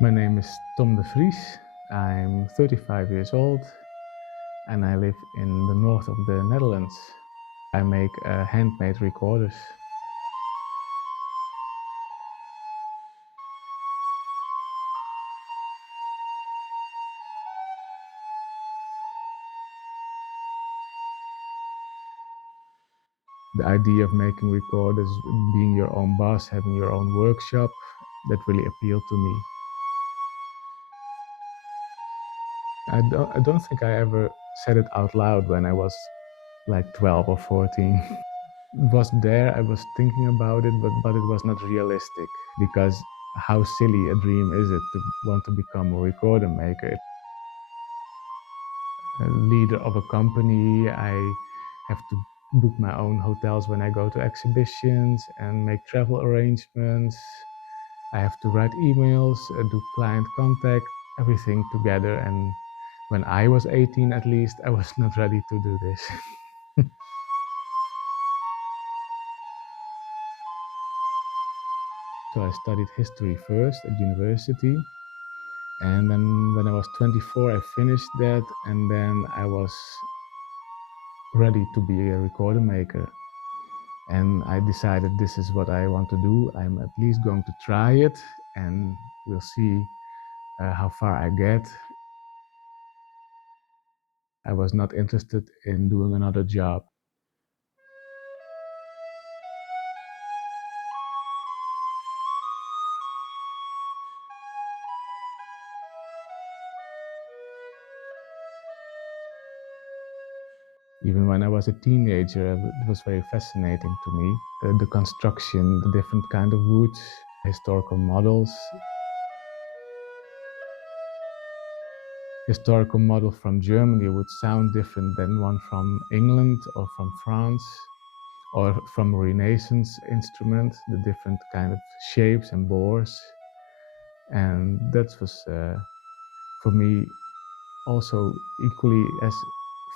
My name is Vries. I'm 35 years old and I live in the north of the Netherlands. I make handmade recorders. The idea of making recorders, being your own boss, having your own workshop, that really appealed to me. I don't think I ever said it out loud when I was like 12 or 14. It was there, I was thinking about it, but it was not realistic because how silly a dream is it to want to become a recorder maker? A leader of a company, I have to book my own hotels when I go to exhibitions and make travel arrangements. I have to write emails, do client contact, everything together. And when I was 18 at least, I was not ready to do this. So I studied history first at university. And then when I was 24, I finished that. And then I was ready to be a recorder maker. And I decided this is what I want to do. I'm at least going to try it and we'll see how far I get. I was not interested in doing another job. Even when I was a teenager, it was very fascinating to me. The construction, the different kind of woods, historical models. Historical model from Germany would sound different than one from England or from France or from a Renaissance instrument, the different kind of shapes and bores. And that was, for me, also equally as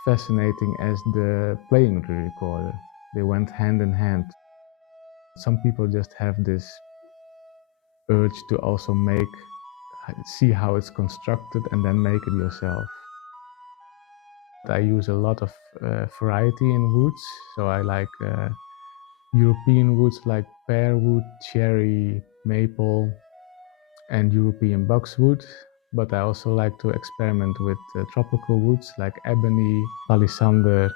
fascinating as the playing the recorder. They went hand in hand. Some people just have this urge to also see how it's constructed and then make it yourself. I use a lot of variety in woods, so I like European woods like pear wood, cherry, maple, and European boxwood. But I also like to experiment with tropical woods like ebony, palisander.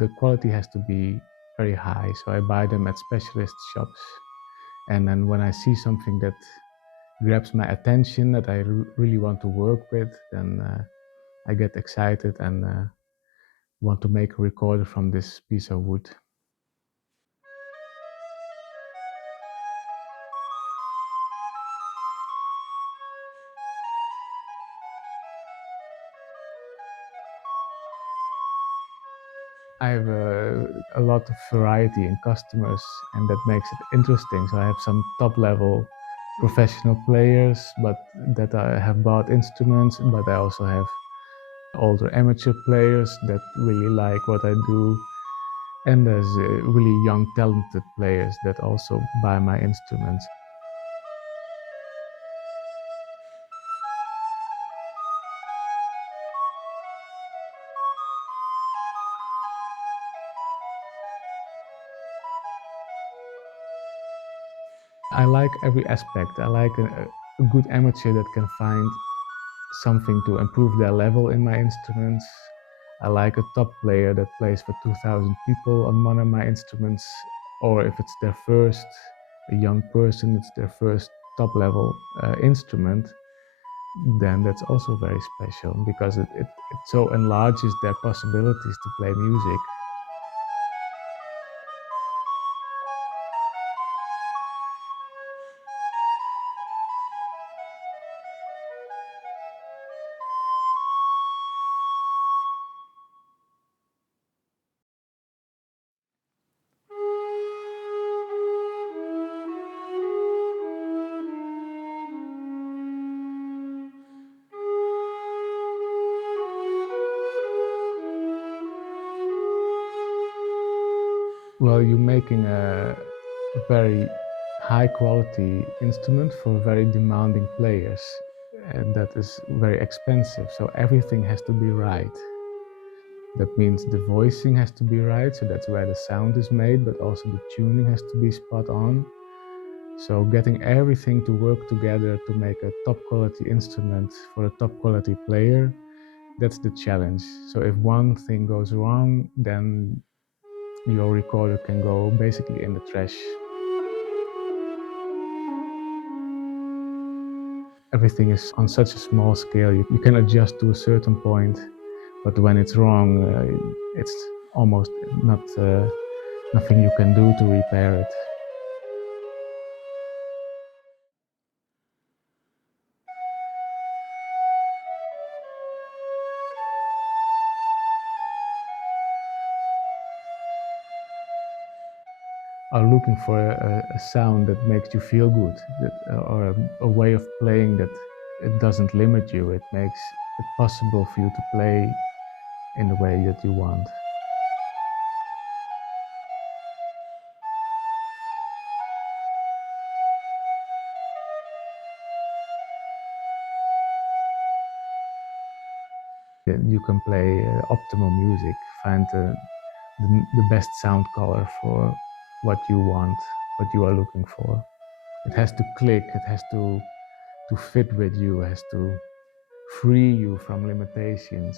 The quality has to be very high, so I buy them at specialist shops. And then when I see something that grabs my attention, that I really want to work with, then I get excited and want to make a recorder from this piece of wood. I have a lot of variety in customers, and that makes it interesting. So I have some top level professional players, but that I have bought instruments, but I also have older amateur players that really like what I do. And there's really young talented players that also buy my instruments. I like every aspect. I like a good amateur that can find something to improve their level in my instruments. I like a top player that plays for 2,000 people on one of my instruments, or if it's their first, a young person, it's their first top level instrument, then that's also very special because it so enlarges their possibilities to play music. Well, you're making a very high quality instrument for very demanding players, and that is very expensive. So everything has to be right. That means the voicing has to be right, so that's where the sound is made, but also the tuning has to be spot on. So getting everything to work together to make a top quality instrument for a top quality player, that's the challenge. So if one thing goes wrong, then your recorder can go basically in the trash. Everything is on such a small scale, you can adjust to a certain point, but when it's wrong, it's almost nothing you can do to repair it. Are looking for a sound that makes you feel good, or a way of playing that it doesn't limit you. It makes it possible for you to play in the way that you want. You can play optimal music, find the best sound color for what you want, what you are looking for. It has to click, it has to fit with you, it has to free you from limitations.